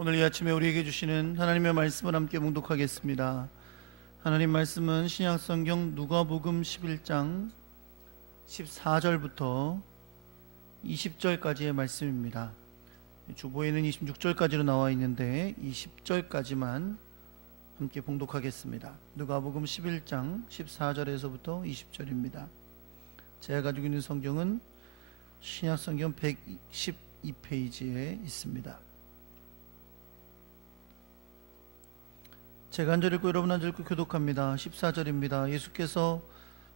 오늘 이 아침에 우리에게 주시는 하나님의 말씀을 함께 묵독하겠습니다. 하나님 말씀은 신약성경 누가복음 11장 14절부터 20절까지의 말씀입니다. 주보에는 26절까지로 나와 있는데 20절까지만 함께 봉독하겠습니다. 누가복음 11장 14절에서부터 20절입니다. 제가 가지고 있는 성경은 신약성경 112페이지에 있습니다. 제가 한 절 읽고 여러분 한 절 읽고 교독합니다. 14절입니다. 예수께서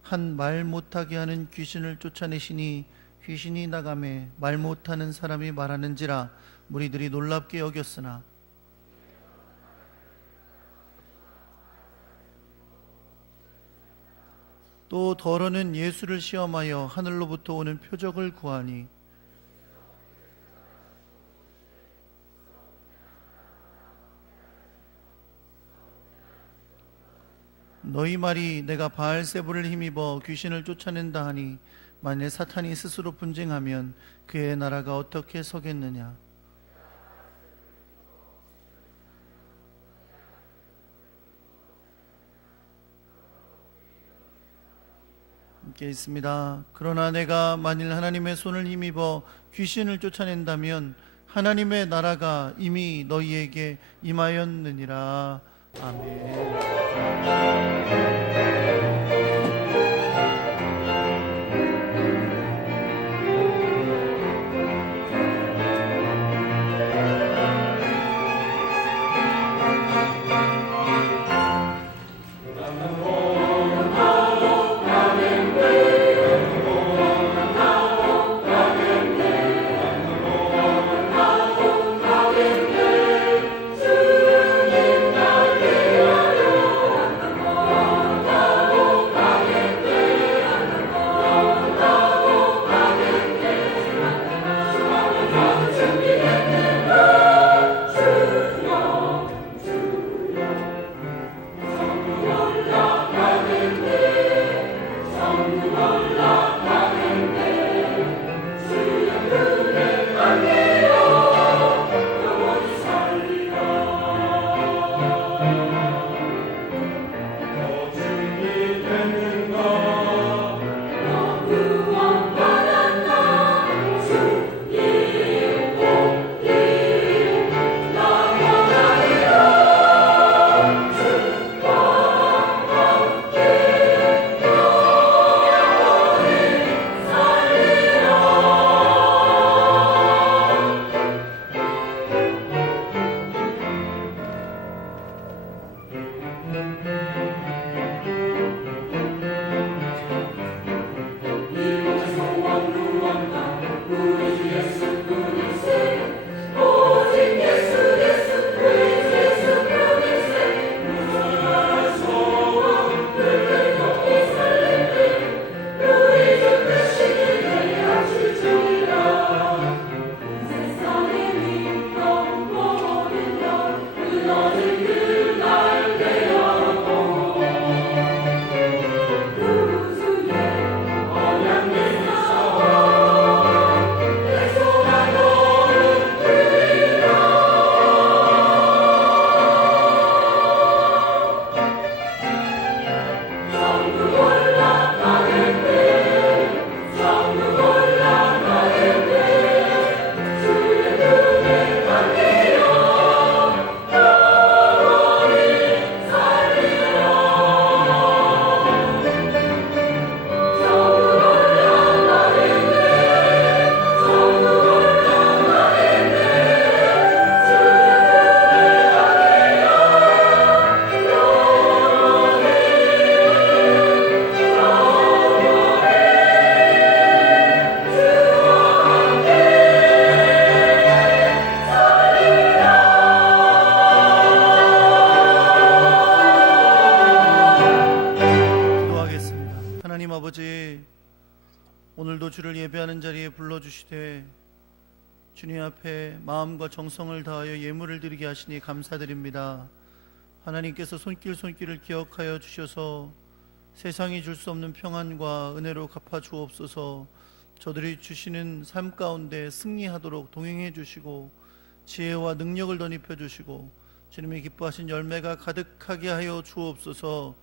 한 말 못하게 하는 귀신을 쫓아내시니 귀신이 나가매 말 못하는 사람이 말하는지라 무리들이 놀랍게 여겼으나 또 더러는 예수를 시험하여 하늘로부터 오는 표적을 구하니 너희 말이 내가 바알세불을 힘입어 귀신을 쫓아낸다 하니 만일 사탄이 스스로 분쟁하면 그의 나라가 어떻게 서겠느냐. 함께 있습니다. 그러나 내가 만일 하나님의 손을 힘입어 귀신을 쫓아낸다면 하나님의 나라가 이미 너희에게 임하였느니라. 아멘. 오늘도 주를 예배하는 자리에 불러주시되 주님 앞에 마음과 정성을 다하여 예물을 드리게 하시니 감사드립니다. 하나님께서 손길 손길을 기억하여 주셔서 세상이 줄 수 없는 평안과 은혜로 갚아 주옵소서. 저들이 주시는 삶 가운데 승리하도록 동행해 주시고 지혜와 능력을 덧입혀 주시고 주님이 기뻐하신 열매가 가득하게 하여 주옵소서.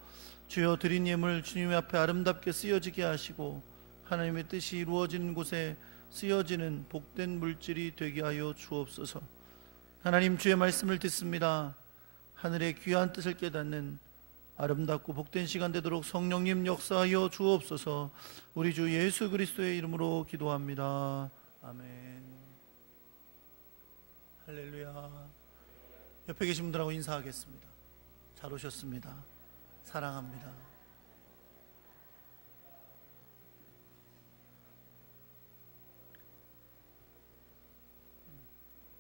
주여 드린 예물 주님 앞에 아름답게 쓰여지게 하시고 하나님의 뜻이 이루어지는 곳에 쓰여지는 복된 물질이 되게 하여 주옵소서. 하나님, 주의 말씀을 듣습니다. 하늘의 귀한 뜻을 깨닫는 아름답고 복된 시간 되도록 성령님 역사하여 주옵소서. 우리 주 예수 그리스도의 이름으로 기도합니다. 아멘. 할렐루야. 옆에 계신 분들하고 인사하겠습니다. 잘 오셨습니다. 사랑합니다.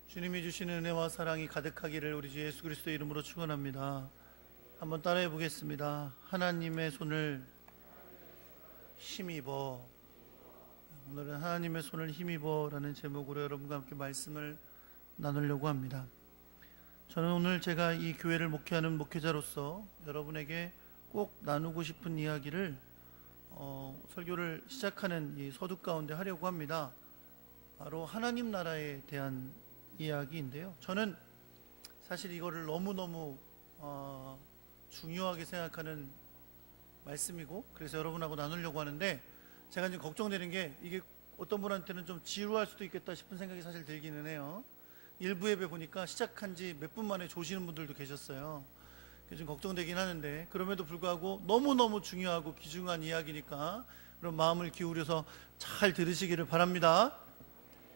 주님이 주시는 은혜와 사랑이 가득하기를 우리 주 예수 그리스도의 이름으로 축원합니다. 한번 따라해 보겠습니다. 하나님의 손을 힘입어. 오늘은 하나님의 손을 힘입어라는 제목으로 여러분과 함께 말씀을 나누려고 합니다. 저는 오늘 제가 이 교회를 목회하는 목회자로서 여러분에게 꼭 나누고 싶은 이야기를 설교를 시작하는 이 서두 가운데 하려고 합니다. 바로 하나님 나라에 대한 이야기인데요. 저는 사실 이거를 너무너무 중요하게 생각하는 말씀이고, 그래서 여러분하고 나누려고 하는데, 제가 지금 걱정되는 게 이게 어떤 분한테는 좀 지루할 수도 있겠다 싶은 생각이 사실 들기는 해요. 일부 예배 보니까 시작한 지 몇 분 만에 조시는 분들도 계셨어요. 좀 걱정되긴 하는데, 그럼에도 불구하고 너무너무 중요하고 귀중한 이야기니까 그런 마음을 기울여서 잘 들으시기를 바랍니다.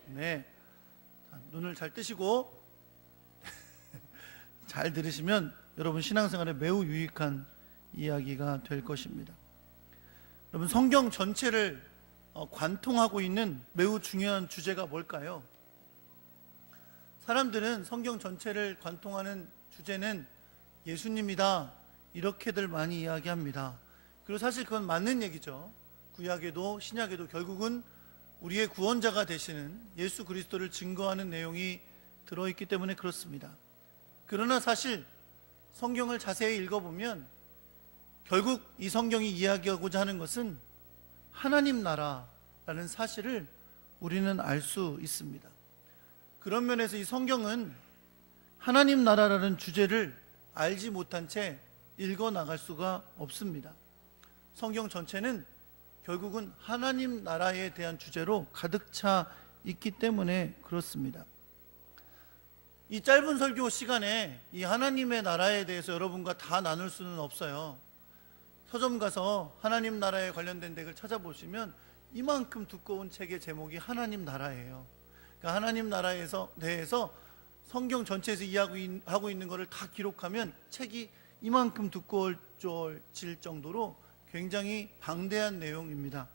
네, 자, 눈을 잘 뜨시고 잘 들으시면 여러분 신앙생활에 매우 유익한 이야기가 될 것입니다. 여러분, 성경 전체를 관통하고 있는 매우 중요한 주제가 뭘까요? 사람들은 성경 전체를 관통하는 주제는 예수님이다, 이렇게들 많이 이야기합니다. 그리고 사실 그건 맞는 얘기죠. 구약에도 신약에도 결국은 우리의 구원자가 되시는 예수 그리스도를 증거하는 내용이 들어있기 때문에 그렇습니다. 그러나 사실 성경을 자세히 읽어보면 결국 이 성경이 이야기하고자 하는 것은 하나님 나라라는 사실을 우리는 알 수 있습니다. 그런 면에서 이 성경은 하나님 나라라는 주제를 알지 못한 채 읽어나갈 수가 없습니다. 성경 전체는 결국은 하나님 나라에 대한 주제로 가득 차 있기 때문에 그렇습니다. 이 짧은 설교 시간에 이 하나님의 나라에 대해서 여러분과 다 나눌 수는 없어요. 서점 가서 하나님 나라에 관련된 책을 찾아보시면 이만큼 두꺼운 책의 제목이 하나님 나라예요. 그러니까 하나님 나라에 대해서 성경 전체에서 이야기하고 있는 것을 다 기록하면 책이 이만큼 두꺼워질 정도로 굉장히 방대한 내용입니다.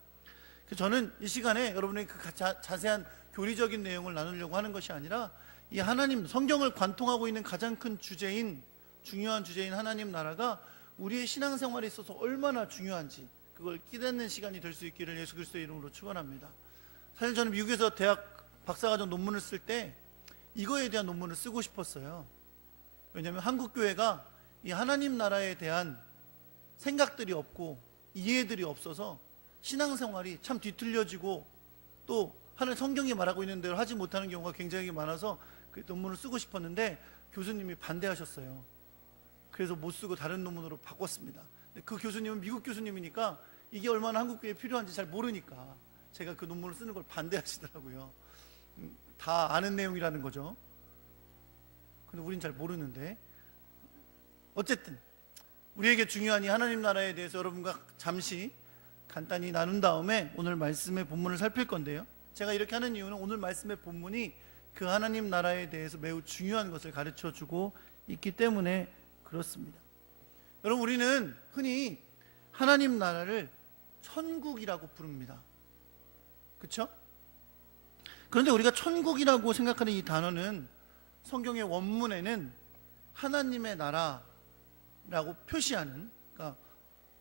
저는 이 시간에 여러분에게 그 자세한 교리적인 내용을 나누려고 하는 것이 아니라 이 하나님, 성경을 관통하고 있는 가장 큰 주제인, 중요한 주제인 하나님 나라가 우리의 신앙생활에 있어서 얼마나 중요한지 그걸 깨닫는 시간이 될 수 있기를 예수 그리스도의 이름으로 축원합니다. 사실 저는 미국에서 대학 박사과정 논문을 쓸 때 이거에 대한 논문을 쓰고 싶었어요. 왜냐하면 한국 교회가 이 하나님 나라에 대한 생각들이 없고 이해들이 없어서 신앙생활이 참 뒤틀려지고 또 하늘 성경이 말하고 있는 대로 하지 못하는 경우가 굉장히 많아서 그 논문을 쓰고 싶었는데 교수님이 반대하셨어요. 그래서 못 쓰고 다른 논문으로 바꿨습니다. 그 교수님은 미국 교수님이니까 이게 얼마나 한국 교회에 필요한지 잘 모르니까 제가 그 논문을 쓰는 걸 반대하시더라고요. 다 아는 내용이라는 거죠. 근데 우린 잘 모르는데, 어쨌든 우리에게 중요한 이 하나님 나라에 대해서 여러분과 잠시 간단히 나눈 다음에 오늘 말씀의 본문을 살필 건데요, 제가 이렇게 하는 이유는 오늘 말씀의 본문이 그 하나님 나라에 대해서 매우 중요한 것을 가르쳐 주고 있기 때문에 그렇습니다. 여러분, 우리는 흔히 하나님 나라를 천국이라고 부릅니다. 그렇죠? 그런데 우리가 천국이라고 생각하는 이 단어는 성경의 원문에는 하나님의 나라라고 표시하는, 그러니까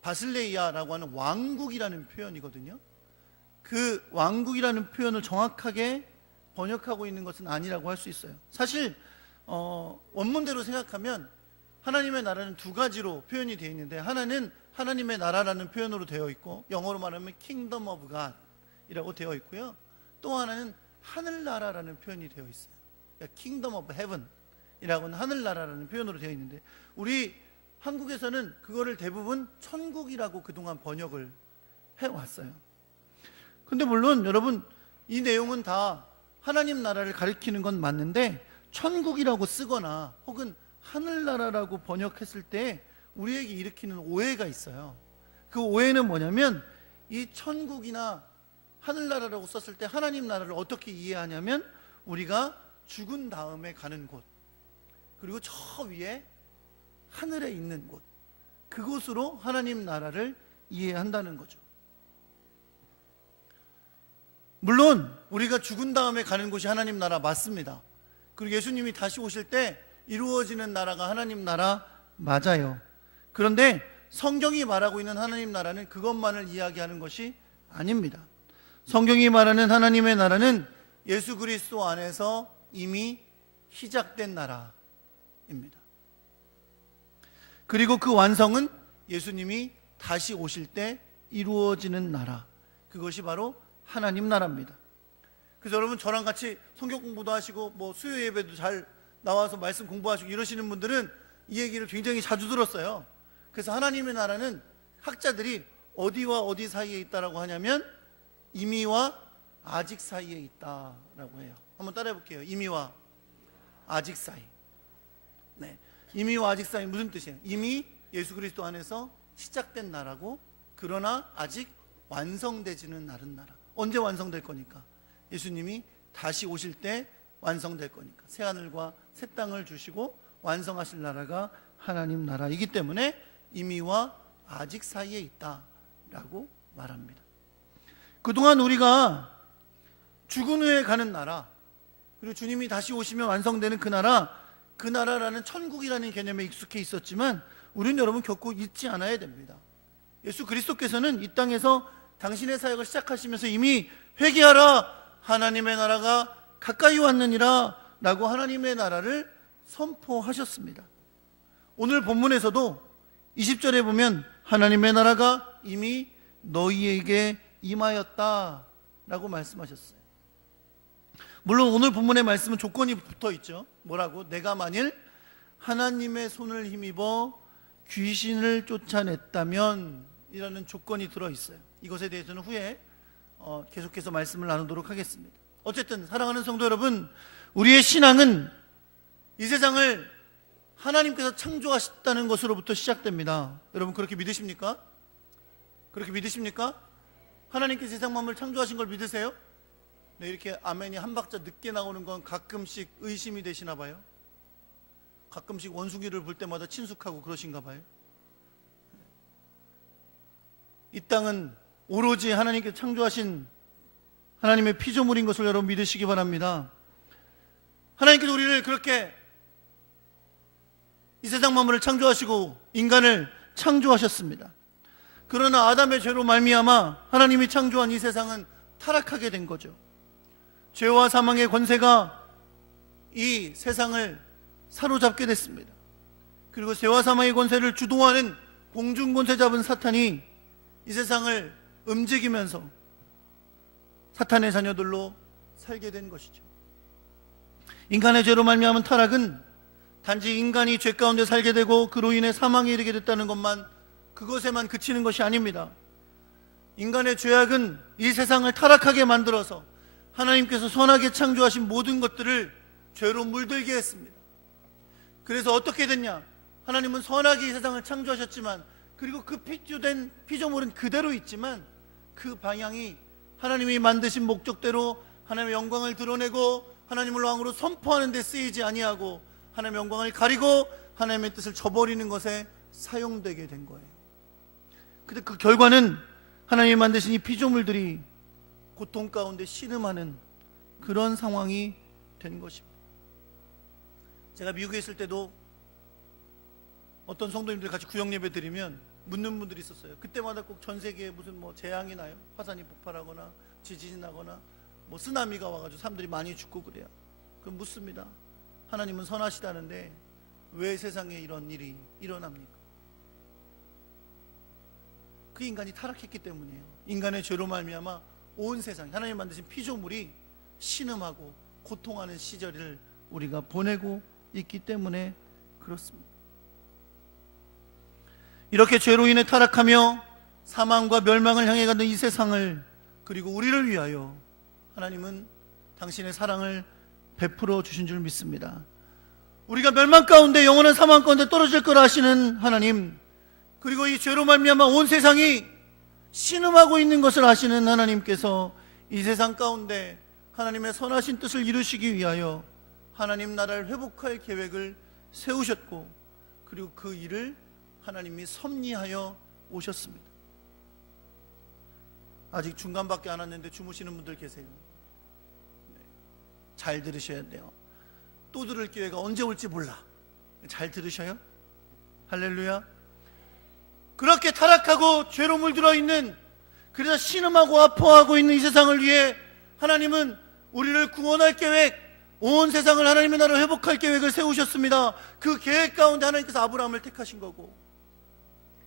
바실레이아라고 하는 왕국이라는 표현이거든요. 그 왕국이라는 표현을 정확하게 번역하고 있는 것은 아니라고 할 수 있어요. 사실 원문대로 생각하면 하나님의 나라는 두 가지로 표현이 되어 있는데, 하나는 하나님의 나라라는 표현으로 되어 있고 영어로 말하면 Kingdom of God 이라고 되어 있고요, 또 하나는 하늘나라라는 표현이 되어 있어요. 그러니까 킹덤 오브 헤븐이라고는 하늘나라라는 표현으로 되어 있는데, 우리 한국에서는 그거를 대부분 천국이라고 그동안 번역을 해왔어요. 근데 물론 여러분, 이 내용은 다 하나님 나라를 가리키는 건 맞는데, 천국이라고 쓰거나 혹은 하늘나라라고 번역했을 때 우리에게 일으키는 오해가 있어요. 그 오해는 뭐냐면, 이 천국이나 하늘나라라고 썼을 때 하나님 나라를 어떻게 이해하냐면, 우리가 죽은 다음에 가는 곳, 그리고 저 위에 하늘에 있는 곳, 그곳으로 하나님 나라를 이해한다는 거죠. 물론 우리가 죽은 다음에 가는 곳이 하나님 나라 맞습니다. 그리고 예수님이 다시 오실 때 이루어지는 나라가 하나님 나라 맞아요. 그런데 성경이 말하고 있는 하나님 나라는 그것만을 이야기하는 것이 아닙니다. 성경이 말하는 하나님의 나라는 예수 그리스도 안에서 이미 시작된 나라입니다. 그리고 그 완성은 예수님이 다시 오실 때 이루어지는 나라, 그것이 바로 하나님 나라입니다. 그래서 여러분, 저랑 같이 성경 공부도 하시고 뭐 수요 예배도 잘 나와서 말씀 공부하시고 이러시는 분들은 이 얘기를 굉장히 자주 들었어요. 그래서 하나님의 나라는 학자들이 어디와 어디 사이에 있다라고 하냐면, 이미와 아직 사이에 있다라고 해요. 한번 따라해 볼게요. 이미와 아직 사이. 네, 이미와 아직 사이 무슨 뜻이에요? 이미 예수 그리스도 안에서 시작된 나라고, 그러나 아직 완성되지는 않은 나라. 언제 완성될 거니까? 예수님이 다시 오실 때 완성될 거니까. 새 하늘과 새 땅을 주시고 완성하실 나라가 하나님 나라이기 때문에 이미와 아직 사이에 있다라고 말합니다. 그동안 우리가 죽은 후에 가는 나라, 그리고 주님이 다시 오시면 완성되는 그 나라라는 천국이라는 개념에 익숙해 있었지만, 우리는 여러분 결코 잊지 않아야 됩니다. 예수 그리스도께서는 이 땅에서 당신의 사역을 시작하시면서 이미 회개하라, 하나님의 나라가 가까이 왔느니라 라고 하나님의 나라를 선포하셨습니다. 오늘 본문에서도 20절에 보면 하나님의 나라가 이미 너희에게 임하였다 라고 말씀하셨어요. 물론 오늘 본문의 말씀은 조건이 붙어 있죠. 뭐라고? 내가 만일 하나님의 손을 힘입어 귀신을 쫓아냈다면 이라는 조건이 들어있어요. 이것에 대해서는 후에 계속해서 말씀을 나누도록 하겠습니다. 어쨌든 사랑하는 성도 여러분, 우리의 신앙은 이 세상을 하나님께서 창조하셨다는 것으로부터 시작됩니다. 여러분 그렇게 믿으십니까? 그렇게 믿으십니까? 하나님께서 세상 만물을 창조하신 걸 믿으세요? 네, 이렇게 아멘이 한 박자 늦게 나오는 건 가끔씩 의심이 되시나 봐요. 가끔씩 원숭이를 볼 때마다 친숙하고 그러신가 봐요. 이 땅은 오로지 하나님께서 창조하신 하나님의 피조물인 것을 여러분 믿으시기 바랍니다. 하나님께서 우리를 그렇게 이 세상 만물을 창조하시고 인간을 창조하셨습니다. 그러나 아담의 죄로 말미암아 하나님이 창조한 이 세상은 타락하게 된 거죠. 죄와 사망의 권세가 이 세상을 사로잡게 됐습니다. 그리고 죄와 사망의 권세를 주도하는 공중 권세 잡은 사탄이 이 세상을 움직이면서 사탄의 자녀들로 살게 된 것이죠. 인간의 죄로 말미암은 타락은 단지 인간이 죄 가운데 살게 되고 그로 인해 사망에 이르게 됐다는 것만, 그것에만 그치는 것이 아닙니다. 인간의 죄악은 이 세상을 타락하게 만들어서 하나님께서 선하게 창조하신 모든 것들을 죄로 물들게 했습니다. 그래서 어떻게 됐냐? 하나님은 선하게 이 세상을 창조하셨지만, 그리고 그 피조된 피조물은 그대로 있지만 그 방향이 하나님이 만드신 목적대로 하나님의 영광을 드러내고 하나님을 왕으로 선포하는 데 쓰이지 아니하고 하나님의 영광을 가리고 하나님의 뜻을 저버리는 것에 사용되게 된 거예요. 근데 그 결과는 하나님이 만드신 이 피조물들이 고통 가운데 신음하는 그런 상황이 된 것입니다. 제가 미국에 있을 때도 어떤 성도님들 같이 구역 예배 드리면 묻는 분들이 있었어요. 그때마다 꼭 전 세계에 무슨 뭐 재앙이 나요. 화산이 폭발하거나 지진이 나거나 뭐 쓰나미가 와가지고 사람들이 많이 죽고 그래요. 그럼 묻습니다. 하나님은 선하시다는데 왜 세상에 이런 일이 일어납니까? 그 인간이 타락했기 때문이에요. 인간의 죄로 말미암아 온 세상, 하나님 만드신 피조물이 신음하고 고통하는 시절을 우리가 보내고 있기 때문에 그렇습니다. 이렇게 죄로 인해 타락하며 사망과 멸망을 향해 가는 이 세상을, 그리고 우리를 위하여 하나님은 당신의 사랑을 베풀어 주신 줄 믿습니다. 우리가 멸망 가운데, 영원한 사망 가운데 떨어질 거라 하시는 하나님, 그리고 이 죄로 말미암아 온 세상이 신음하고 있는 것을 아시는 하나님께서 이 세상 가운데 하나님의 선하신 뜻을 이루시기 위하여 하나님 나라를 회복할 계획을 세우셨고, 그리고 그 일을 하나님이 섭리하여 오셨습니다. 아직 중간밖에 안 왔는데 주무시는 분들 계세요. 잘 들으셔야 돼요. 또 들을 기회가 언제 올지 몰라. 잘 들으셔요? 할렐루야. 그렇게 타락하고 죄로 물들어 있는, 그래서 신음하고 아파하고 있는 이 세상을 위해 하나님은 우리를 구원할 계획, 온 세상을 하나님의 나라로 회복할 계획을 세우셨습니다. 그 계획 가운데 하나님께서 아브라함을 택하신 거고,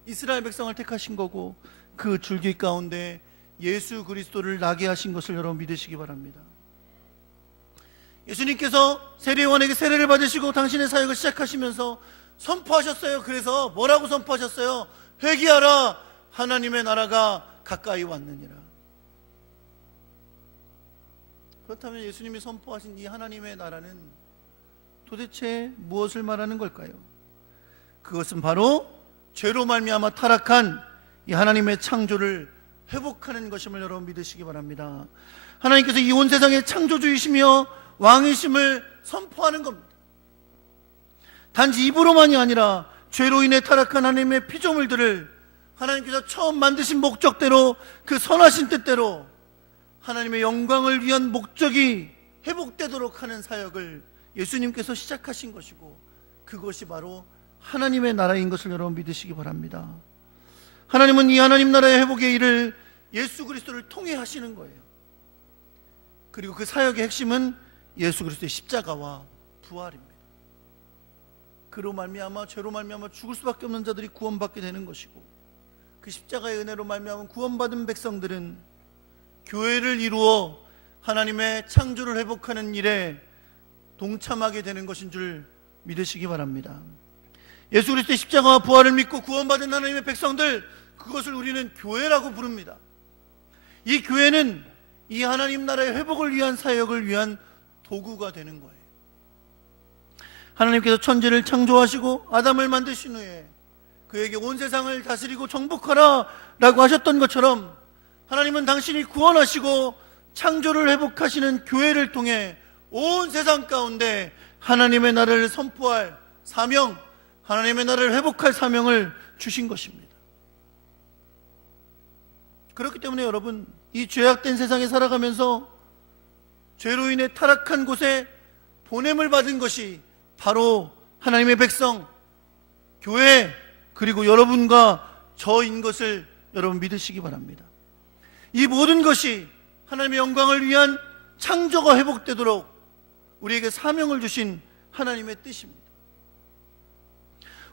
이스라엘 백성을 택하신 거고, 그 줄기 가운데 예수 그리스도를 나게 하신 것을 여러분 믿으시기 바랍니다. 예수님께서 세례요한에게 세례를 받으시고 당신의 사역을 시작하시면서 선포하셨어요. 그래서 뭐라고 선포하셨어요? 회개하라, 하나님의 나라가 가까이 왔느니라. 그렇다면 예수님이 선포하신 이 하나님의 나라는 도대체 무엇을 말하는 걸까요? 그것은 바로 죄로 말미암아 타락한 이 하나님의 창조를 회복하는 것임을 여러분 믿으시기 바랍니다. 하나님께서 이 온 세상의 창조주이시며 왕이심을 선포하는 겁니다. 단지 입으로만이 아니라 죄로 인해 타락한 하나님의 피조물들을 하나님께서 처음 만드신 목적대로, 그 선하신 뜻대로 하나님의 영광을 위한 목적이 회복되도록 하는 사역을 예수님께서 시작하신 것이고, 그것이 바로 하나님의 나라인 것을 여러분 믿으시기 바랍니다. 하나님은 이 하나님 나라의 회복의 일을 예수 그리스도를 통해 하시는 거예요. 그리고 그 사역의 핵심은 예수 그리스도의 십자가와 부활입니다. 그로 말미암아, 죄로 말미암아 죽을 수밖에 없는 자들이 구원받게 되는 것이고, 그 십자가의 은혜로 말미암아 구원받은 백성들은 교회를 이루어 하나님의 창조를 회복하는 일에 동참하게 되는 것인 줄 믿으시기 바랍니다. 예수 그리스도의 십자가와 부활을 믿고 구원받은 하나님의 백성들, 그것을 우리는 교회라고 부릅니다. 이 교회는 이 하나님 나라의 회복을 위한 사역을 위한 도구가 되는 거예요. 하나님께서 천지를 창조하시고 아담을 만드신 후에 그에게 온 세상을 다스리고 정복하라 라고 하셨던 것처럼, 하나님은 당신이 구원하시고 창조를 회복하시는 교회를 통해 온 세상 가운데 하나님의 나라를 선포할 사명, 하나님의 나라를 회복할 사명을 주신 것입니다. 그렇기 때문에 여러분, 이 죄악된 세상에 살아가면서 죄로 인해 타락한 곳에 보냄을 받은 것이 바로 하나님의 백성, 교회, 그리고 여러분과 저인 것을 여러분 믿으시기 바랍니다. 이 모든 것이 하나님의 영광을 위한 창조가 회복되도록 우리에게 사명을 주신 하나님의 뜻입니다.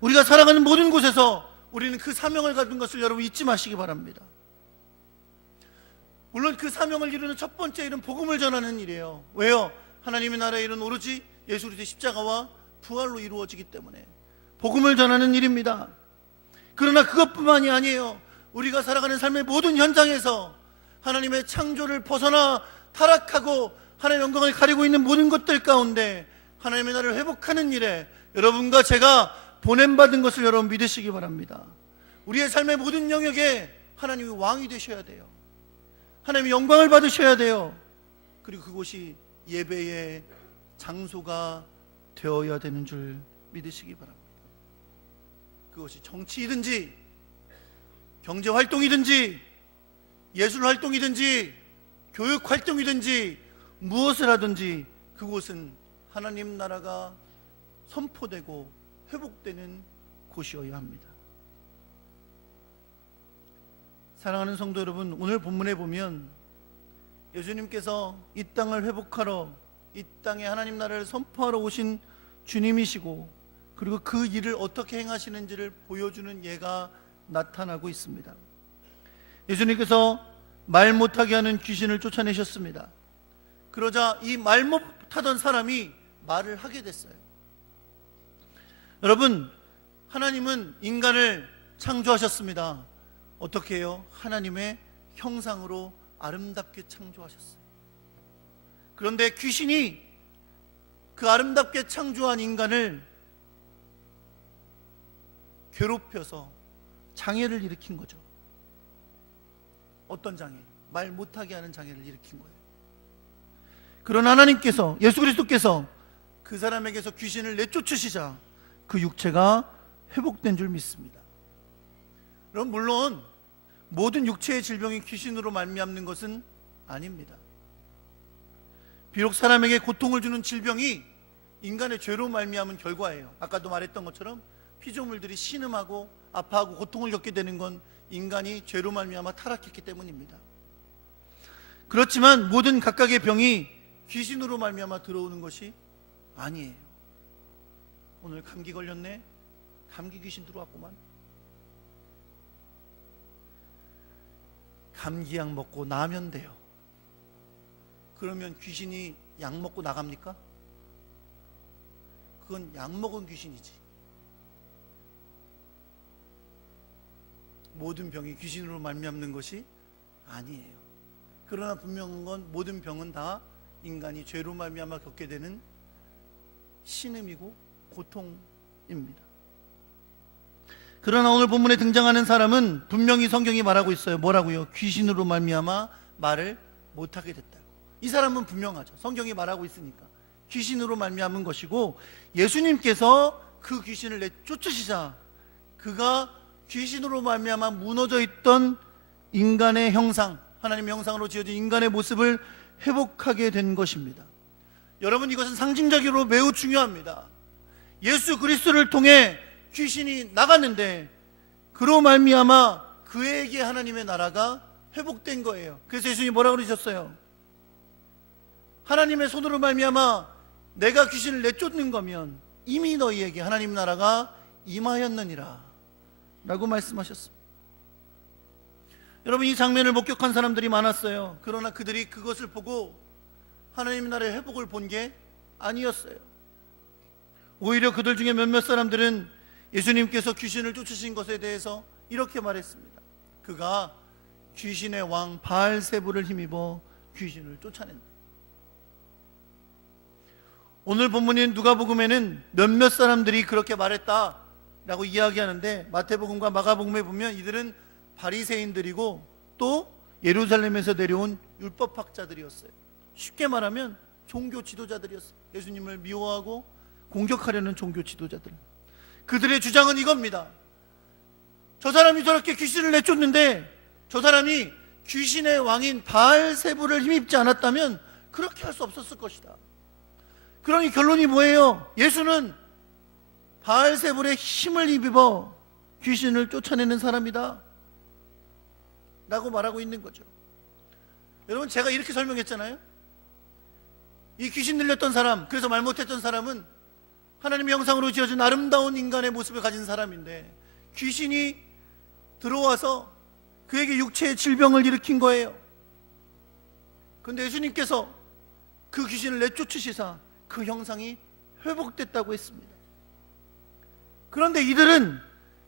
우리가 살아가는 모든 곳에서 우리는 그 사명을 가진 것을 여러분 잊지 마시기 바랍니다. 물론 그 사명을 이루는 첫 번째 일은 복음을 전하는 일이에요. 왜요? 하나님의 나라의 일은 오로지 예수 그리스도의 십자가와 부활로 이루어지기 때문에 복음을 전하는 일입니다. 그러나 그것뿐만이 아니에요. 우리가 살아가는 삶의 모든 현장에서 하나님의 창조를 벗어나 타락하고 하나님의 영광을 가리고 있는 모든 것들 가운데 하나님의 나라를 회복하는 일에 여러분과 제가 보냄받은 것을 여러분 믿으시기 바랍니다. 우리의 삶의 모든 영역에 하나님이 왕이 되셔야 돼요. 하나님의 영광을 받으셔야 돼요. 그리고 그곳이 예배의 장소가 되어야 되는 줄 믿으시기 바랍니다. 그것이 정치이든지 경제활동이든지 예술활동이든지 교육활동이든지 무엇을 하든지 그곳은 하나님 나라가 선포되고 회복되는 곳이어야 합니다. 사랑하는 성도 여러분, 오늘 본문에 보면 예수님께서 이 땅을 회복하러, 이 땅에 하나님 나라를 선포하러 오신 주님이시고, 그리고 그 일을 어떻게 행하시는지를 보여주는 예가 나타나고 있습니다. 예수님께서 말 못하게 하는 귀신을 쫓아내셨습니다. 그러자 이 말 못하던 사람이 말을 하게 됐어요. 여러분, 하나님은 인간을 창조하셨습니다. 어떻게 해요? 하나님의 형상으로 아름답게 창조하셨어요. 그런데 귀신이 그 아름답게 창조한 인간을 괴롭혀서 장애를 일으킨 거죠. 어떤 장애? 말 못하게 하는 장애를 일으킨 거예요. 그러나 하나님께서, 예수 그리스도께서 그 사람에게서 귀신을 내쫓으시자 그 육체가 회복된 줄 믿습니다. 그럼 물론 모든 육체의 질병이 귀신으로 말미암는 것은 아닙니다. 비록 사람에게 고통을 주는 질병이 인간의 죄로 말미암은 결과예요. 아까도 말했던 것처럼 피조물들이 신음하고 아파하고 고통을 겪게 되는 건 인간이 죄로 말미암아 타락했기 때문입니다. 그렇지만 모든 각각의 병이 귀신으로 말미암아 들어오는 것이 아니에요. 오늘 감기 걸렸네? 감기 귀신 들어왔구만. 감기약 먹고 나면 돼요. 그러면 귀신이 약 먹고 나갑니까? 그건 약 먹은 귀신이지. 모든 병이 귀신으로 말미암는 것이 아니에요. 그러나 분명한 건 모든 병은 다 인간이 죄로 말미암아 겪게 되는 신음이고 고통입니다. 그러나 오늘 본문에 등장하는 사람은 분명히 성경이 말하고 있어요. 뭐라고요? 귀신으로 말미암아 말을 못하게 됐다고. 이 사람은 분명하죠. 성경이 말하고 있으니까 귀신으로 말미암은 것이고, 예수님께서 그 귀신을 내쫓으시자 그가 귀신으로 말미암아 무너져 있던 인간의 형상, 하나님의 형상으로 지어진 인간의 모습을 회복하게 된 것입니다. 여러분, 이것은 상징적으로 매우 중요합니다. 예수 그리스도를 통해 귀신이 나갔는데 그로 말미암아 그에게 하나님의 나라가 회복된 거예요. 그래서 예수님이 뭐라고 그러셨어요? 하나님의 손으로 말미암아 내가 귀신을 내쫓는 거면 이미 너희에게 하나님 나라가 임하였느니라 라고 말씀하셨습니다. 여러분, 이 장면을 목격한 사람들이 많았어요. 그러나 그들이 그것을 보고 하나님 나라의 회복을 본 게 아니었어요. 오히려 그들 중에 몇몇 사람들은 예수님께서 귀신을 쫓으신 것에 대해서 이렇게 말했습니다. 그가 귀신의 왕 바알세불을 힘입어 귀신을 쫓아낸다. 오늘 본문인 누가복음에는 몇몇 사람들이 그렇게 말했다라고 이야기하는데, 마태복음과 마가복음에 보면 이들은 바리새인들이고 또 예루살렘에서 내려온 율법학자들이었어요. 쉽게 말하면 종교 지도자들이었어요. 예수님을 미워하고 공격하려는 종교 지도자들. 그들의 주장은 이겁니다. 저 사람이 저렇게 귀신을 내쫓는데 저 사람이 귀신의 왕인 바알세불을 힘입지 않았다면 그렇게 할 수 없었을 것이다. 그러니 결론이 뭐예요? 예수는 바알세불의 힘을 힘입어 귀신을 쫓아내는 사람이다 라고 말하고 있는 거죠. 여러분, 제가 이렇게 설명했잖아요. 이 귀신 들렸던 사람, 그래서 말 못했던 사람은 하나님의 형상으로 지어진 아름다운 인간의 모습을 가진 사람인데 귀신이 들어와서 그에게 육체의 질병을 일으킨 거예요. 그런데 예수님께서 그 귀신을 내쫓으시사 그 형상이 회복됐다고 했습니다. 그런데 이들은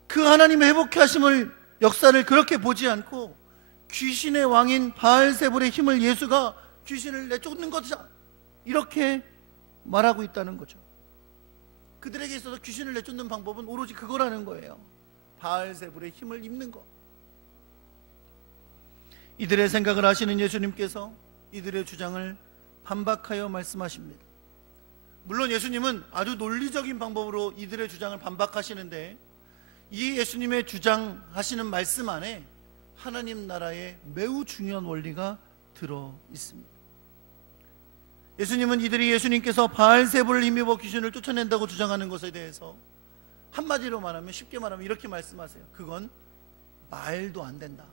그 하나님의 회복케 하심을, 역사를 그렇게 보지 않고 귀신의 왕인 바알세불의 힘을 예수가 귀신을 내쫓는 것이다 이렇게 말하고 있다는 거죠. 그들에게 있어서 귀신을 내쫓는 방법은 오로지 그거라는 거예요. 바알세불의 힘을 입는 것. 이들의 생각을 아시는 예수님께서 이들의 주장을 반박하여 말씀하십니다. 물론 예수님은 아주 논리적인 방법으로 이들의 주장을 반박하시는데, 이 예수님의 주장하시는 말씀 안에 하나님 나라의 매우 중요한 원리가 들어 있습니다. 예수님은 이들이 예수님께서 바알세불을 힘입어 귀신을 쫓아낸다고 주장하는 것에 대해서 한마디로 말하면, 쉽게 말하면 이렇게 말씀하세요. 그건 말도 안 된다.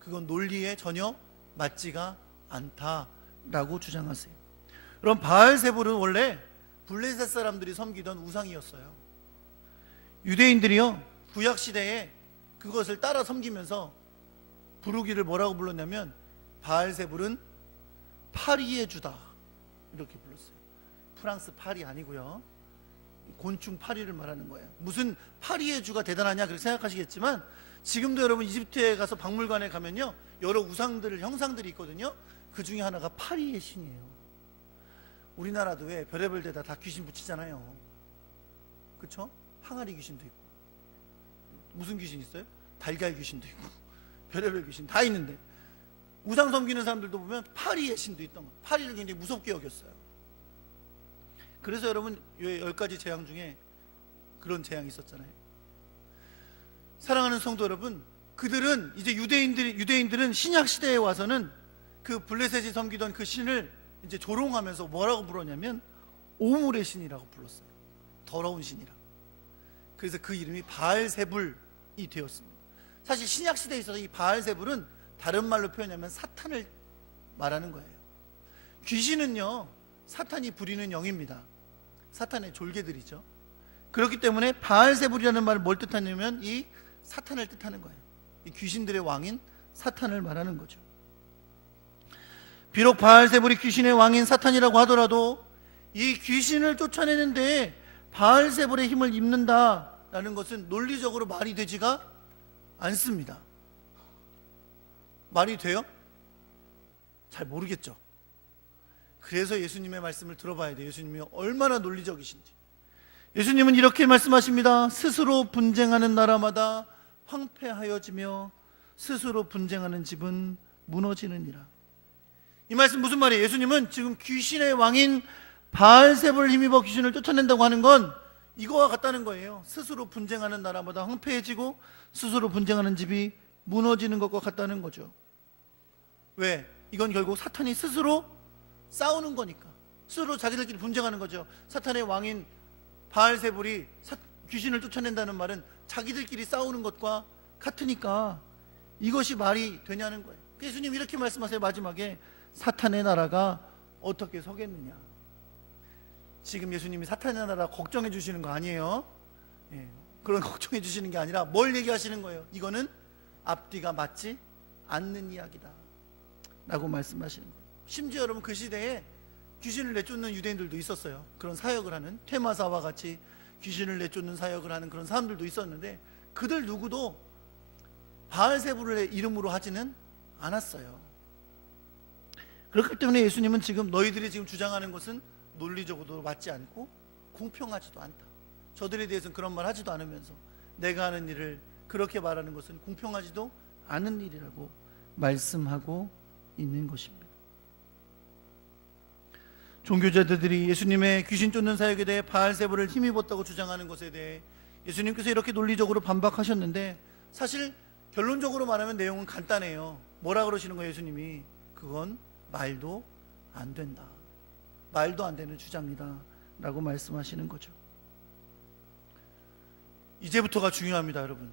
그건 논리에 전혀 맞지가 않다라고 주장하세요. 그럼 바알세불은 원래 블레셋 사람들이 섬기던 우상이었어요. 유대인들이요, 구약시대에 그것을 따라 섬기면서 부르기를 뭐라고 불렀냐면 바알세불은 파리의 주다 이렇게 불렀어요. 프랑스 파리 아니고요. 곤충 파리를 말하는 거예요. 무슨 파리의 주가 대단하냐 그렇게 생각하시겠지만, 지금도 여러분 이집트에 가서 박물관에 가면요, 여러 우상들, 형상들이 있거든요. 그 중에 하나가 파리의 신이에요. 우리나라도 왜 별의별 데다 다 귀신 붙이잖아요. 그쵸? 항아리 귀신도 있고, 무슨 귀신 있어요? 달걀 귀신도 있고, 별의별 귀신 다 있는데, 우상 섬기는 사람들도 보면 파리의 신도 있던 거예요. 파리를 굉장히 무섭게 여겼어요. 그래서 여러분 10가지 재앙 중에 그런 재앙이 있었잖아요. 사랑하는 성도 여러분, 그들은 이제 유대인들은 신약 시대에 와서는 그 블레셋이 섬기던 그 신을 이제 조롱하면서 뭐라고 부르냐면 오물의 신이라고 불렀어요. 더러운 신이라. 그래서 그 이름이 바알세불이 되었습니다. 사실 신약 시대에 있어서 이 바알세불은 다른 말로 표현하면 사탄을 말하는 거예요. 귀신은요, 사탄이 부리는 영입니다. 사탄의 졸개들이죠. 그렇기 때문에 바알세불이라는 말을 뭘 뜻하냐면 이 사탄을 뜻하는 거예요. 이 귀신들의 왕인 사탄을 말하는 거죠. 비록 바알세불이 귀신의 왕인 사탄이라고 하더라도 이 귀신을 쫓아내는데 바알세불의 힘을 입는다라는 것은 논리적으로 말이 되지가 않습니다. 말이 돼요? 잘 모르겠죠. 그래서 예수님의 말씀을 들어봐야 돼요. 예수님이 얼마나 논리적이신지. 예수님은 이렇게 말씀하십니다. 스스로 분쟁하는 나라마다 황폐하여지며 스스로 분쟁하는 집은 무너지느니라. 이 말씀 무슨 말이에요? 예수님은 지금 귀신의 왕인 바알세불을 힘입어 귀신을 쫓아낸다고 하는 건 이거와 같다는 거예요. 스스로 분쟁하는 나라마다 황폐해지고 스스로 분쟁하는 집이 무너지는 것과 같다는 거죠. 왜? 이건 결국 사탄이 스스로 싸우는 거니까. 스스로 자기들끼리 분쟁하는 거죠. 사탄의 왕인 바알세불이 귀신을 쫓아낸다는 말은 자기들끼리 싸우는 것과 같으니까 이것이 말이 되냐는 거예요. 예수님 이렇게 말씀하세요. 마지막에 사탄의 나라가 어떻게 서겠느냐. 지금 예수님이 사탄의 나라 걱정해 주시는 거 아니에요. 그런 걱정해 주시는 게 아니라 뭘 얘기하시는 거예요? 이거는 앞뒤가 맞지 않는 이야기다 라고 말씀하시는 거예요. 심지어 여러분 그 시대에 귀신을 내쫓는 유대인들도 있었어요. 그런 사역을 하는, 퇴마사와 같이 귀신을 내쫓는 사역을 하는 그런 사람들도 있었는데, 그들 누구도 바알세불의 이름으로 하지는 않았어요. 그렇기 때문에 예수님은 지금 너희들이 지금 주장하는 것은 논리적으로도 맞지 않고 공평하지도 않다. 저들에 대해서는 그런 말 하지도 않으면서 내가 하는 일을 그렇게 말하는 것은 공평하지도 않은 일이라고 말씀하고 있는 것입니다. 종교자들이 예수님의 귀신 쫓는 사역에 대해 바알세불을 힘입었다고 주장하는 것에 대해 예수님께서 이렇게 논리적으로 반박하셨는데, 사실 결론적으로 말하면 내용은 간단해요. 뭐라 그러시는 거예요? 예수님이 그건 말도 안 된다, 말도 안 되는 주장이다 라고 말씀하시는 거죠. 이제부터가 중요합니다, 여러분.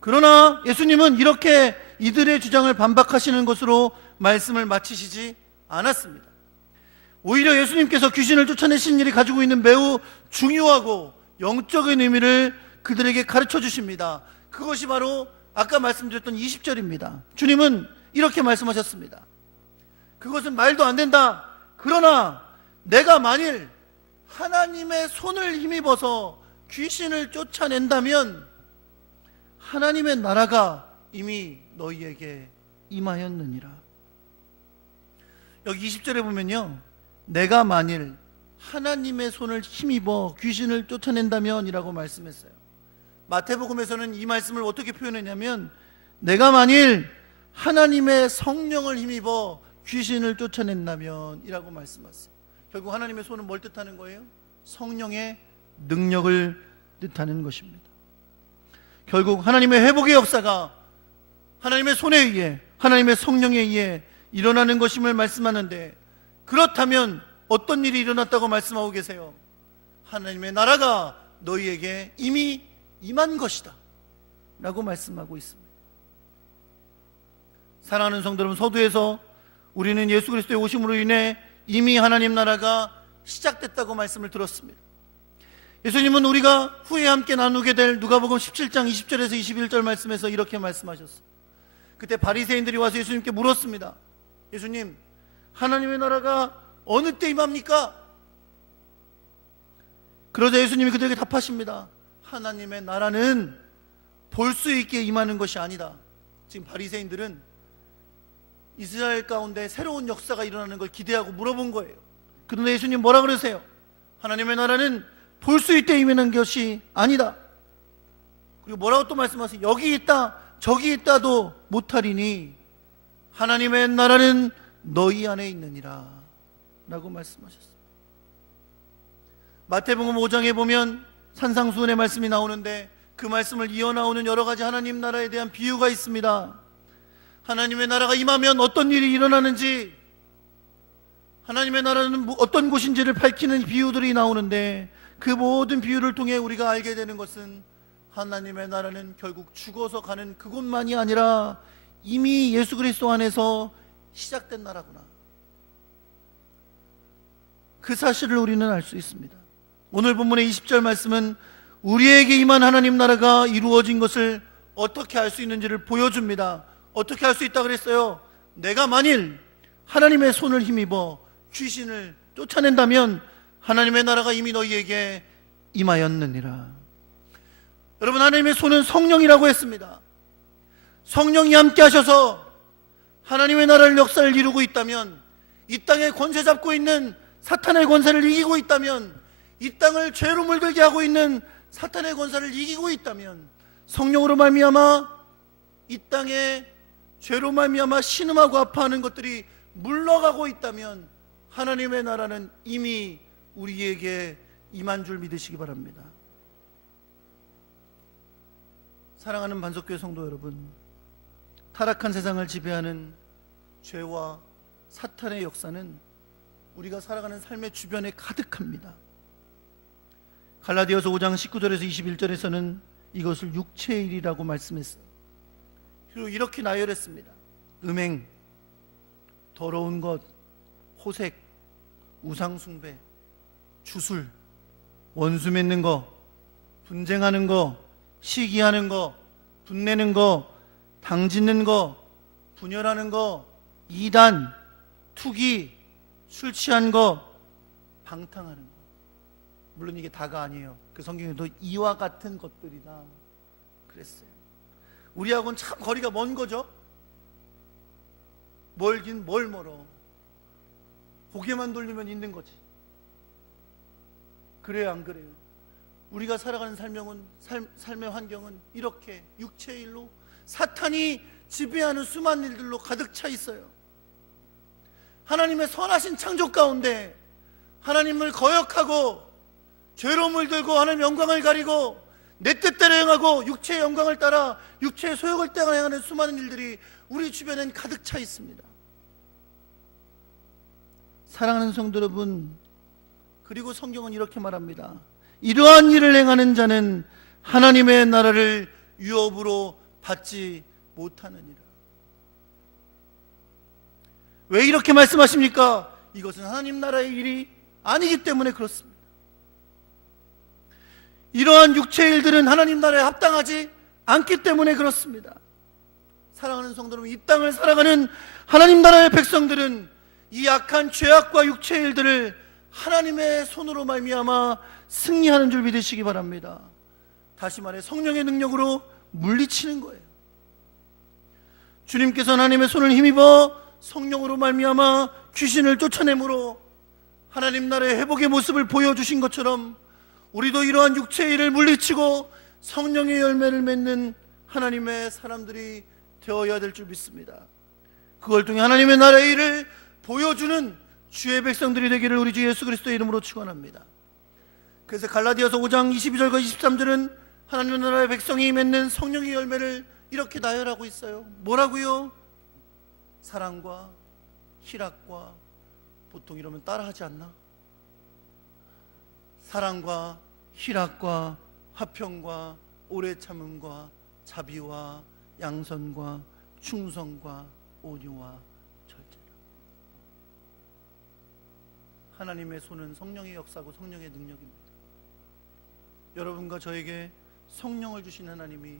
그러나 예수님은 이렇게 이들의 주장을 반박하시는 것으로 말씀을 마치시지 않았습니다. 오히려 예수님께서 귀신을 쫓아내신 일이 가지고 있는 매우 중요하고 영적인 의미를 그들에게 가르쳐 주십니다. 그것이 바로 아까 말씀드렸던 20절입니다. 주님은 이렇게 말씀하셨습니다. 그것은 말도 안 된다. 그러나 내가 만일 하나님의 손을 힘입어서 귀신을 쫓아낸다면 하나님의 나라가 이미 너희에게 임하였느니라. 여기 20절에 보면요, 내가 만일 하나님의 손을 힘입어 귀신을 쫓아낸다면 이라고 말씀했어요. 마태복음에서는 이 말씀을 어떻게 표현했냐면 내가 만일 하나님의 성령을 힘입어 귀신을 쫓아낸다면 이라고 말씀하셨어요. 결국 하나님의 손은 뭘 뜻하는 거예요? 성령의 능력을 뜻하는 것입니다. 결국 하나님의 회복의 역사가 하나님의 손에 의해, 하나님의 성령에 의해 일어나는 것임을 말씀하는데, 그렇다면 어떤 일이 일어났다고 말씀하고 계세요? 하나님의 나라가 너희에게 이미 임한 것이다 라고 말씀하고 있습니다. 사랑하는 성도 여러분, 서두에서 우리는 예수 그리스도의 오심으로 인해 이미 하나님 나라가 시작됐다고 말씀을 들었습니다. 예수님은 우리가 후에 함께 나누게 될 누가복음 17장 20절에서 21절 말씀에서 이렇게 말씀하셨어요. 그때 바리새인들이 와서 예수님께 물었습니다. 예수님, 하나님의 나라가 어느 때 임합니까? 그러자 예수님이 그들에게 답하십니다. 하나님의 나라는 볼 수 있게 임하는 것이 아니다. 지금 바리새인들은 이스라엘 가운데 새로운 역사가 일어나는 걸 기대하고 물어본 거예요. 그런데 예수님 뭐라 그러세요? 하나님의 나라는 볼 수 있게 임하는 것이 아니다. 그리고 뭐라고 또 말씀하세요? 여기 있다 저기 있다도 못하리니 하나님의 나라는 너희 안에 있느니라 라고 말씀하셨습니다. 마태복음 5장에 보면 산상수훈의 말씀이 나오는데 그 말씀을 이어나오는 여러 가지 하나님 나라에 대한 비유가 있습니다. 하나님의 나라가 임하면 어떤 일이 일어나는지, 하나님의 나라는 어떤 곳인지를 밝히는 비유들이 나오는데, 그 모든 비유를 통해 우리가 알게 되는 것은 하나님의 나라는 결국 죽어서 가는 그곳만이 아니라 이미 예수 그리스도 안에서 시작된 나라구나, 그 사실을 우리는 알 수 있습니다. 오늘 본문의 20절 말씀은 우리에게 임한 하나님 나라가 이루어진 것을 어떻게 알 수 있는지를 보여줍니다. 어떻게 알 수 있다 그랬어요? 내가 만일 하나님의 손을 힘입어 귀신을 쫓아낸다면 하나님의 나라가 이미 너희에게 임하였느니라. 여러분, 하나님의 손은 성령이라고 했습니다. 성령이 함께 하셔서 하나님의 나라를 역사를 이루고 있다면, 이 땅에 권세 잡고 있는 사탄의 권세를 이기고 있다면, 이 땅을 죄로 물들게 하고 있는 사탄의 권세를 이기고 있다면, 성령으로 말미암아 이 땅에 죄로 말미암아 신음하고 아파하는 것들이 물러가고 있다면 하나님의 나라는 이미 우리에게 임한 줄 믿으시기 바랍니다. 사랑하는 반석교회 성도 여러분, 타락한 세상을 지배하는 죄와 사탄의 역사는 우리가 살아가는 삶의 주변에 가득합니다. 갈라디아서 5장 19절에서 21절에서는 이것을 육체의 일이라고 말씀했어요. 그리고 이렇게 나열했습니다. 음행, 더러운 것, 호색, 우상숭배, 주술, 원수 맺는 거, 분쟁하는 거, 시기하는 거, 분내는 거, 당짓는 거, 분열하는 거, 이단, 투기, 술 취한 거, 방탕하는 거. 물론 이게 다가 아니에요. 그 성경에도 이와 같은 것들이다 그랬어요. 우리하고는 참 거리가 먼 거죠. 멀긴 뭘 멀어. 고개만 돌리면 있는 거지. 그래요, 안 그래요? 우리가 살아가는 삶의 환경은 이렇게 육체의 일로, 사탄이 지배하는 수많은 일들로 가득 차 있어요. 하나님의 선하신 창조 가운데 하나님을 거역하고 죄로 물들고 하나님의 영광을 가리고 내 뜻대로 행하고 육체의 영광을 따라 육체의 소욕을 따라 행하는 수많은 일들이 우리 주변엔 가득 차 있습니다. 사랑하는 성도 여러분, 그리고 성경은 이렇게 말합니다. 이러한 일을 행하는 자는 하나님의 나라를 유업으로 받지 못하느니라. 왜 이렇게 말씀하십니까? 이것은 하나님 나라의 일이 아니기 때문에 그렇습니다. 이러한 육체의 일들은 하나님 나라에 합당하지 않기 때문에 그렇습니다. 사랑하는 성도 여러분, 이 땅을 살아가는 하나님 나라의 백성들은 이 악한 죄악과 육체의 일들을 하나님의 손으로 말미암아 승리하는 줄 믿으시기 바랍니다. 다시 말해 성령의 능력으로 물리치는 거예요. 주님께서 하나님의 손을 힘입어 성령으로 말미암아 귀신을 쫓아내므로 하나님 나라의 회복의 모습을 보여주신 것처럼 우리도 이러한 육체의 일을 물리치고 성령의 열매를 맺는 하나님의 사람들이 되어야 될 줄 믿습니다. 그걸 통해 하나님의 나라의 일을 보여주는 주의 백성들이 되기를 우리 주 예수 그리스도의 이름으로 축원합니다. 그래서 갈라디아서 5장 22절과 23절은 하나님의 나라의 백성이 맺는 성령의 열매를 이렇게 나열하고 있어요. 뭐라고요? 사랑과 희락과, 보통 이러면 따라하지 않나? 사랑과 희락과 화평과 오래 참음과 자비와 양선과 충성과 온유와 절제라. 하나님의 손은 성령의 역사고 성령의 능력입니다. 여러분과 저에게 성령을 주신 하나님이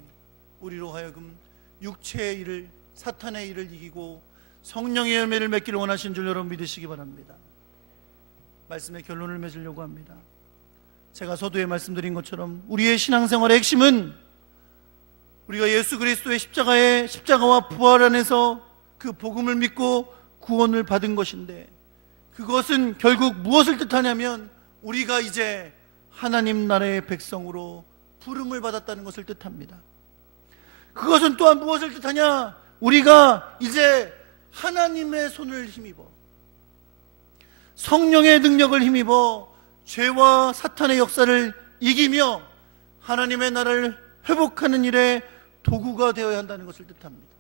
우리로 하여금 육체의 일을, 사탄의 일을 이기고 성령의 열매를 맺기를 원하신 줄 여러분 믿으시기 바랍니다. 말씀의 결론을 맺으려고 합니다. 제가 서두에 말씀드린 것처럼 우리의 신앙생활의 핵심은 우리가 예수 그리스도의 십자가와 부활 안에서 그 복음을 믿고 구원을 받은 것인데, 그것은 결국 무엇을 뜻하냐면 우리가 이제 하나님 나라의 백성으로 부름을 받았다는 것을 뜻합니다. 그것은 또한 무엇을 뜻하냐? 우리가 이제 하나님의 손을 힘입어, 성령의 능력을 힘입어 죄와 사탄의 역사를 이기며 하나님의 나라를 회복하는 일에 도구가 되어야 한다는 것을 뜻합니다.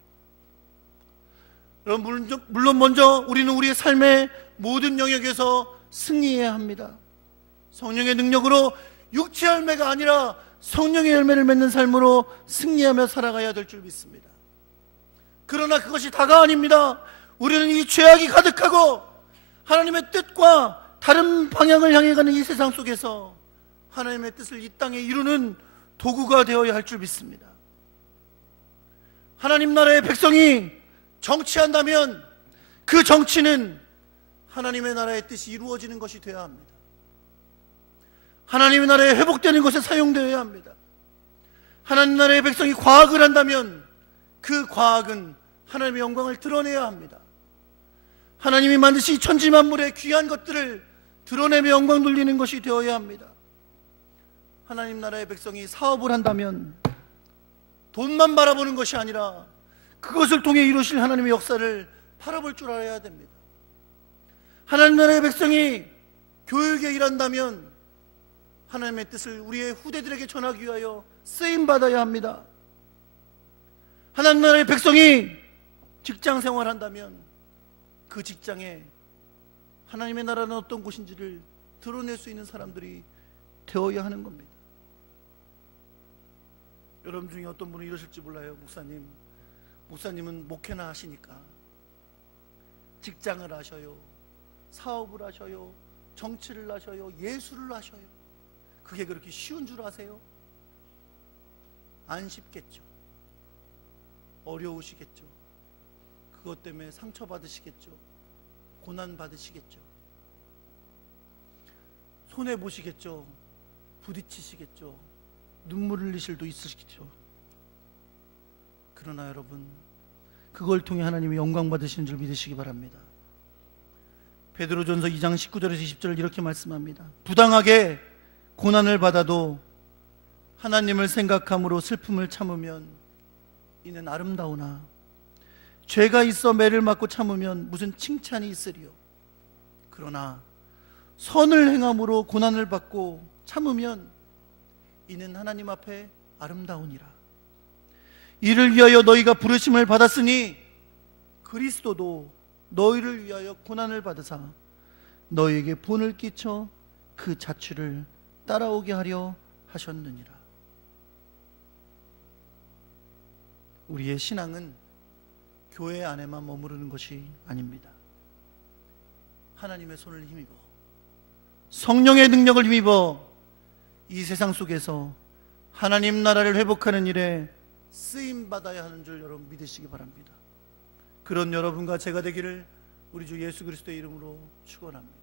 물론 먼저 우리는 우리의 삶의 모든 영역에서 승리해야 합니다. 성령의 능력으로 육체 열매가 아니라 성령의 열매를 맺는 삶으로 승리하며 살아가야 될 줄 믿습니다. 그러나 그것이 다가 아닙니다. 우리는 이 죄악이 가득하고 하나님의 뜻과 다른 방향을 향해 가는 이 세상 속에서 하나님의 뜻을 이 땅에 이루는 도구가 되어야 할 줄 믿습니다. 하나님 나라의 백성이 정치한다면 그 정치는 하나님의 나라의 뜻이 이루어지는 것이 되어야 합니다. 하나님의 나라에 회복되는 것에 사용되어야 합니다. 하나님 나라의 백성이 과학을 한다면 그 과학은 하나님의 영광을 드러내야 합니다. 하나님이 만드신 천지만물의 귀한 것들을 드러내며 영광 돌리는 것이 되어야 합니다. 하나님 나라의 백성이 사업을 한다면 돈만 바라보는 것이 아니라 그것을 통해 이루실 하나님의 역사를 바라볼 줄 알아야 됩니다. 하나님 나라의 백성이 교육에 일한다면 하나님의 뜻을 우리의 후대들에게 전하기 위하여 쓰임받아야 합니다. 하나님 나라의 백성이 직장 생활한다면 그 직장에 하나님의 나라는 어떤 곳인지를 드러낼 수 있는 사람들이 되어야 하는 겁니다. 여러분 중에 어떤 분은 이러실지 몰라요. 목사님은 목회나 하시니까 직장을 하셔요, 사업을 하셔요, 정치를 하셔요, 예술을 하셔요. 그게 그렇게 쉬운 줄 아세요? 안 쉽겠죠. 어려우시겠죠. 그것 때문에 상처받으시겠죠. 고난받으시겠죠. 손해보시겠죠. 부딪히시겠죠. 눈물 흘리실 도 있으시겠죠. 그러나 여러분, 그걸 통해 하나님이 영광 받으시는 줄 믿으시기 바랍니다. 베드로전서 2장 19절에서 20절 이렇게 말씀합니다. 부당하게 고난을 받아도 하나님을 생각함으로 슬픔을 참으면 이는 아름다우나 죄가 있어 매를 맞고 참으면 무슨 칭찬이 있으리요. 그러나 선을 행함으로 고난을 받고 참으면 이는 하나님 앞에 아름다우니라. 이를 위하여 너희가 부르심을 받았으니 그리스도도 너희를 위하여 고난을 받으사 너희에게 본을 끼쳐 그 자취를 따라오게 하려 하셨느니라. 우리의 신앙은 교회 안에만 머무르는 것이 아닙니다. 하나님의 손을 힘입어 성령의 능력을 힘입어 이 세상 속에서 하나님 나라를 회복하는 일에 쓰임받아야 하는 줄 여러분 믿으시기 바랍니다. 그런 여러분과 제가 되기를 우리 주 예수 그리스도의 이름으로 축원합니다.